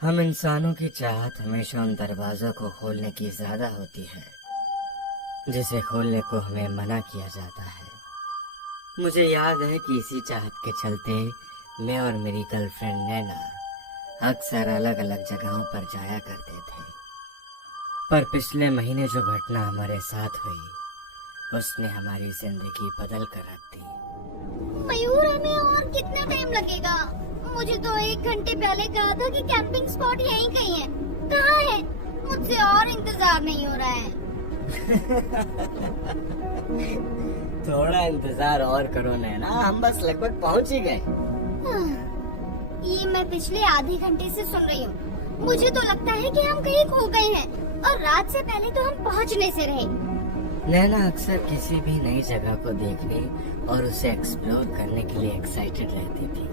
हम इंसानों की चाहत हमेशा उन दरवाजों को खोलने की ज्यादा होती है जिसे खोलने को हमें मना किया जाता है। मुझे याद है कि इसी चाहत के चलते मैं और मेरी गर्लफ्रेंड नैना अक्सर अलग अलग जगहों पर जाया करते थे। पर पिछले महीने जो घटना हमारे साथ हुई उसने हमारी जिंदगी बदल कर रख दी। मयूर, हमें और कितना टाइम लगेगा? मुझे तो 1 घंटे पहले कहा था कि कैंपिंग स्पॉट यहीं कहीं है। कहाँ है? मुझसे और इंतजार नहीं हो रहा है। थोड़ा इंतजार और करो नैना, हम बस लगभग पहुंच ही गए। ये मैं पिछले आधे घंटे से सुन रही हूँ। मुझे तो लगता है कि हम कहीं खो गए हैं और रात से पहले तो हम पहुँचने से रहे। नैना अक्सर किसी भी नई जगह को देखने और उसे एक्सप्लोर करने के लिए एक्साइटेड रहती थी।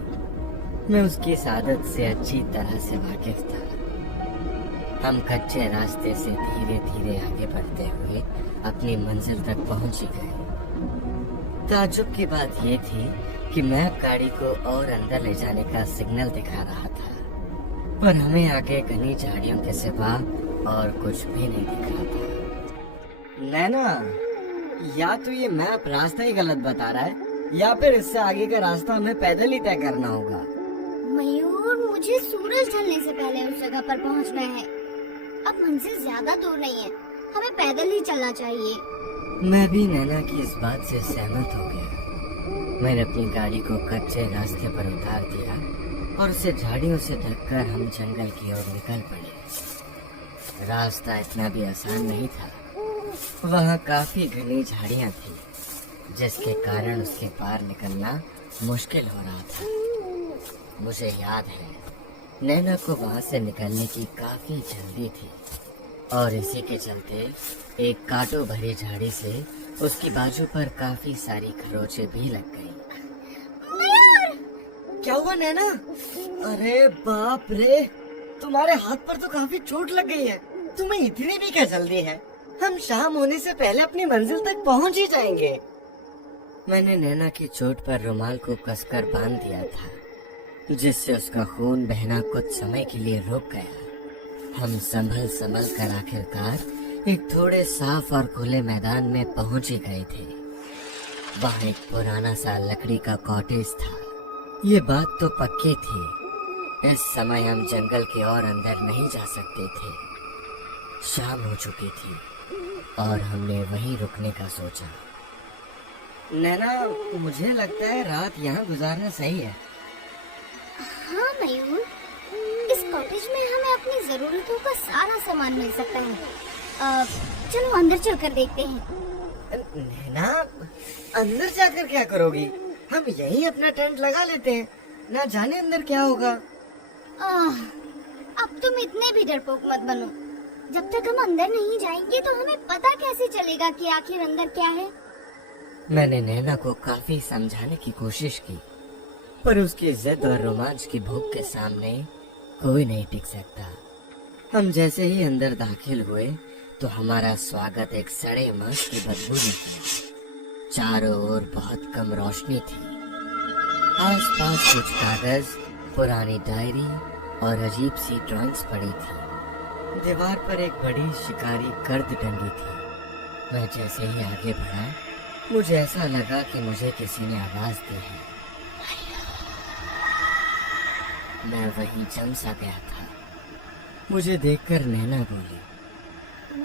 मैं उसकी इस आदत से अच्छी तरह से वाकिफ था। हम कच्चे रास्ते से धीरे धीरे आगे बढ़ते हुए अपनी मंजिल तक पहुंच ही गए। ताज्जुब की बात यह थी कि मैप गाड़ी को और अंदर ले जाने का सिग्नल दिखा रहा था, पर हमें आगे घनी झाड़ियों के सिवा और कुछ भी नहीं दिख रहा था। नैना, या तो ये मैप रास्ता ही गलत बता रहा है या फिर इससे आगे का रास्ता हमें पैदल ही तय करना होगा। मयूर, मुझे सूरज ढलने से पहले उस जगह पर पहुंचना है। अब मंजिल ज्यादा दूर नहीं है, हमें पैदल ही चलना चाहिए। मैं भी नैना की इस बात से सहमत हो गया। मैंने अपनी गाड़ी को कच्चे रास्ते पर उतार दिया और उसे झाड़ियों से ढककर हम जंगल की ओर निकल पड़े। रास्ता इतना भी आसान नहीं था। वहाँ काफी घनी झाड़ियाँ थी जिसके कारण उसके पार निकलना मुश्किल हो रहा था। मुझे याद है नैना को वहाँ से निकलने की काफी जल्दी थी और इसी के चलते एक कांटों भरी झाड़ी से उसकी बाजू पर काफी सारी खरोंचें भी लग गईं। क्या हुआ नैना? अरे बाप रे, तुम्हारे हाथ पर तो काफी चोट लग गई है। तुम्हें इतनी भी क्या जल्दी है? हम शाम होने से पहले अपनी मंजिल तक पहुंच ही जाएंगे। मैंने नैना की चोट पर रुमाल को कसकर बांध दिया था जिससे उसका खून बहना कुछ समय के लिए रुक गया। हम संभल संभल कर आखिरकार एक थोड़े साफ और खुले मैदान में पहुंच ही गए थे। वहाँ एक पुराना सा लकड़ी का कॉटेज था। ये बात तो पक्की थी, इस समय हम जंगल के और अंदर नहीं जा सकते थे। शाम हो चुकी थी और हमने वहीं रुकने का सोचा। नैना, मुझे लगता है रात यहाँ गुजारना सही है। हाँ मयूर, इस कॉटेज में हमें अपनी जरूरतों का सारा सामान मिल सकता है। चलो अंदर चलकर देखते हैं। नैना, अंदर जाकर क्या करोगी? हम यहीं अपना टेंट लगा लेते हैं, ना जाने अंदर क्या होगा। अब तुम इतने भी डरपोक मत बनो। जब तक हम अंदर नहीं जाएंगे तो हमें पता कैसे चलेगा कि आखिर अंदर क्या है? मैंने नैना को काफी समझाने की कोशिश की, पर उसकी जिद और रोमांच की भूख के सामने कोई नहीं टिक सकता। हम जैसे ही अंदर दाखिल हुए तो हमारा स्वागत एक सड़े मांस की बदबू निकली। चारों ओर बहुत कम रोशनी थी। आसपास कुछ कागज, पुरानी डायरी और अजीब सी ड्राइंग्स पड़ी थी। दीवार पर एक बड़ी शिकारी कर्द टंगी थी। मैं जैसे ही आगे बढ़ा मुझे ऐसा लगा कि मुझे किसी ने आवाज दी है। मैं वहीं जम सा गया था। मुझे देखकर नैना बोली,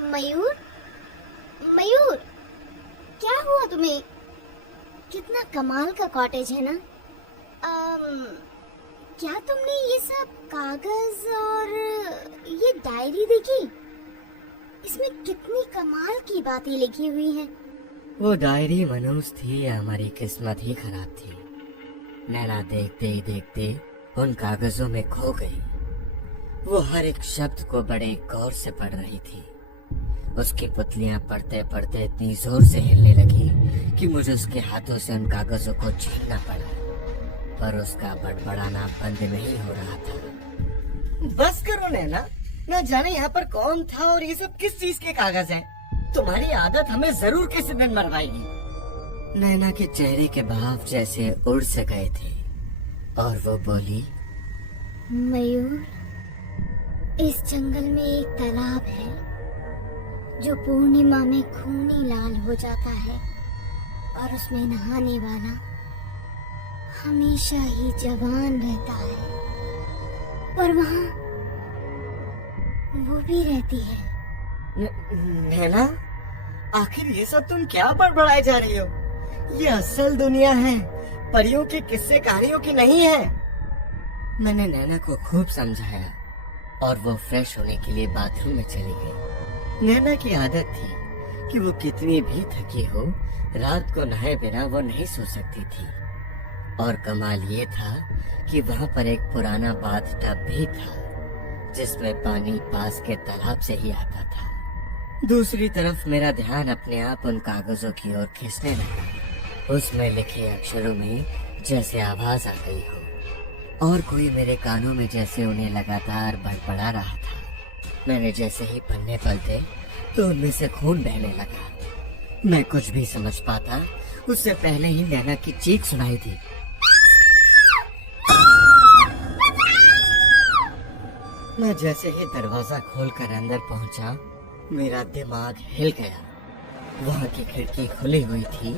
मयूर, मयूर, क्या हुआ तुम्हें? कितना कमाल का कॉटेज है ना? क्या तुमने ये सब कागज और ये डायरी देखी? इसमें कितनी कमाल की बातें लिखी हुई हैं। वो डायरी मनहूस थी या हमारी किस्मत ही खराब थी? नैना देखते ही देखते उन कागजों में खो गई। वो हर एक शब्द को बड़े गौर से पढ़ रही थी। उसकी पुतलियां पढ़ते पढ़ते इतनी जोर से हिलने लगी कि मुझे उसके हाथों से उन कागजों को छीनना पड़ा, पर उसका बड़बड़ाना बंद नहीं हो रहा था। बस करो नैना, न जाने यहाँ पर कौन था और ये सब किस चीज के कागज हैं। तुम्हारी आदत हमें जरूर किसी दिन मरवाएगी। नैना के चेहरे के भाव जैसे उड़ से गए थे और वो बोली, मयूर, इस जंगल में एक तालाब है जो पूर्णिमा में खूनी लाल हो जाता है और उसमें नहाने वाला हमेशा ही जवान रहता है। पर वहाँ वो भी रहती है। नैना, आखिर ये सब तुम क्या बड़बड़ाए जा रही हो? ये असल दुनिया है, परियों के किस्से कहानियों की नहीं है। मैंने नैना को खूब समझाया और वो फ्रेश होने के लिए बाथरूम में चली गई। नैना की आदत थी कि वो कितनी भी थकी हो, रात को नहाए बिना वो नहीं सो सकती थी। और कमाल ये था कि वहाँ पर एक पुराना बाथ टब भी था जिसमें पानी पास के तालाब से ही आता था। दूसरी तरफ मेरा ध्यान अपने आप उन कागजों की ओर खींचने लगा। उसमें लिखे अक्षरों में जैसे आवाज आ गई हो और कोई मेरे कानों में जैसे उन्हें लगातार बड़बड़ा रहा था। मैंने जैसे ही पन्ने पलटे तो उनमें से खून बहने लगा। मैं कुछ भी समझ पाता उससे पहले ही नैना की चीख सुनाई दी। मैं जैसे ही दरवाजा खोलकर अंदर पहुंचा, मेरा दिमाग हिल गया। वहाँ की खिड़की खुली हुई थी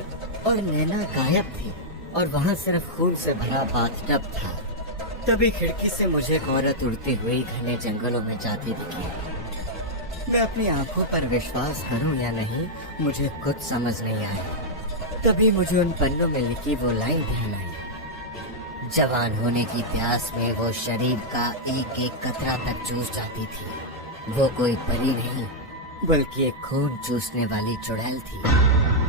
और नैना गायब थी और वहाँ सिर्फ खून से भरा बाथटब था। तभी खिड़की से मुझे एक औरत उड़ती हुई घने जंगलों में जाती दिखी। मैं अपनी आंखों पर विश्वास करूं या नहीं, मुझे कुछ समझ नहीं आया। तभी मुझे उन पन्नों में लिखी वो लाइन ध्यान आई। जवान होने की प्यास में वो शरीर का एक एक कतरा तक चूस जाती थी। वो कोई परी नहीं बल्कि एक खून चूसने वाली चुड़ैल थी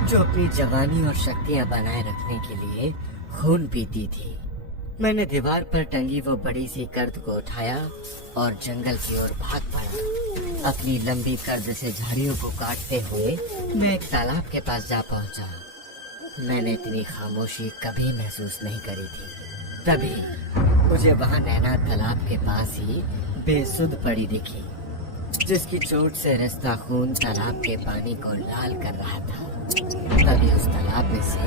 जो अपनी जवानी और शक्तियां बनाए रखने के लिए खून पीती थी। मैंने दीवार पर टंगी वो बड़ी सी कर्द को उठाया और जंगल की ओर भाग पड़ा। अपनी लंबी कर्द से झाड़ियों को काटते हुए मैं एक तालाब के पास जा पहुंचा। मैंने इतनी खामोशी कभी महसूस नहीं करी थी। तभी मुझे वहाँ नैना तालाब के पास ही बेसुध पड़ी दिखी, जिसकी चोट से रिश्ता खून तालाब के पानी को लाल कर रहा था। तभी उस तालाब में से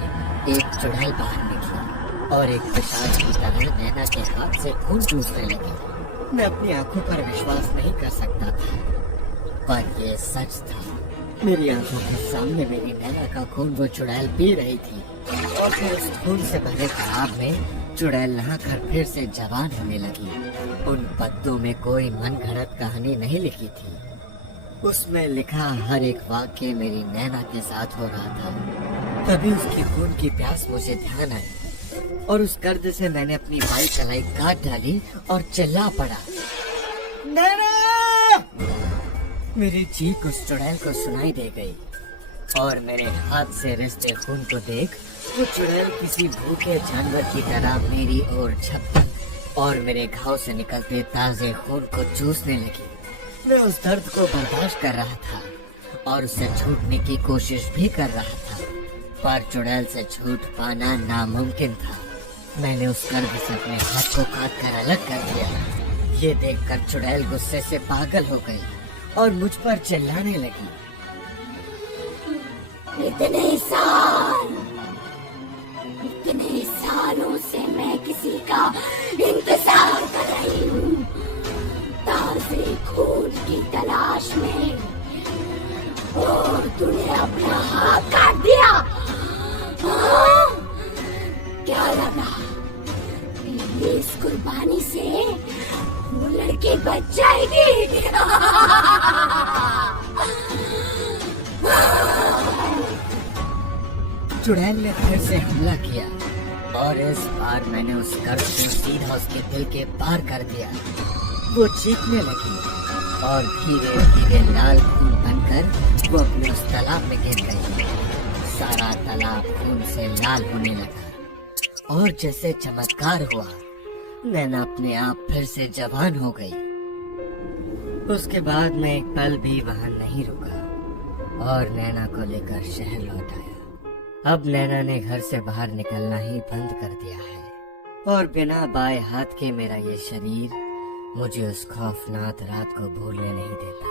एक चुड़ैल बाहर निकली और एक पिशाच की तरह नैना के हाथ से खून चूसने लगी। मैं अपनी आंखों पर विश्वास नहीं कर सकता था, पर ये सच था। मेरी आंखों के सामने मेरी नैना का खून वो चुड़ैल पी रही थी और फिर उस खून से भरे तालाब में चुड़ैल नहाकर फिर से जवान होने लगी। उन पत्तों में कोई मनगढ़ंत कहानी नहीं लिखी थी। उसमें लिखा हर एक वाक्य मेरी नैना के साथ हो रहा था। तभी उसकी खून की प्यास मुझे ध्यान आई और उस कर्द से मैंने अपनी बाई कलाई काट डाली और चिल्ला पड़ा, नैना! मेरी चीख उस चुड़ैल को सुनाई दे गई और मेरे हाथ से रिश्ते खून को देख वो चुड़ैल किसी भूखे जानवर की तरह मेरी ओर झपटी और मेरे घाव से निकलते ताजे खून को चूसने लगी। मैं उस दर्द को बर्दाश्त कर रहा था और उससे छूटने की कोशिश भी कर रहा था, पर चुड़ैल से छूट पाना नामुमकिन था। मैंने उस कर्द से अपने हाथ को काट कर अलग कर दिया। ये देखकर चुड़ैल गुस्से से पागल हो गई और मुझ पर चिल्लाने लगी, इतने सालों से मैं किसी का इंतजार कर रही हूँ, ताजे खून की तलाश में, और तूने अपना हाथ काट दिया। हाँ? क्या लगा इस कुर्बानी से वो लड़की बच जाएगी? चुड़ैल ने फिर से हमला किया और इस बार मैंने उस कर्द को सीधा उसके दिल के पार कर दिया। वो चीखने लगी और धीरे धीरे लाल खून बनकर वो अपने उस तालाब में गिर गई। सारा तालाब खून से लाल होने लगा और जैसे चमत्कार हुआ, नैना अपने आप फिर से जवान हो गई। उसके बाद मैं एक पल भी वहाँ नहीं रुका और नैना को लेकर शहर लौट आया। अब नैना ने घर से बाहर निकलना ही बंद कर दिया है और बिना बाएं हाथ के मेरा ये शरीर मुझे उस खौफनाक रात को भूलने नहीं देता।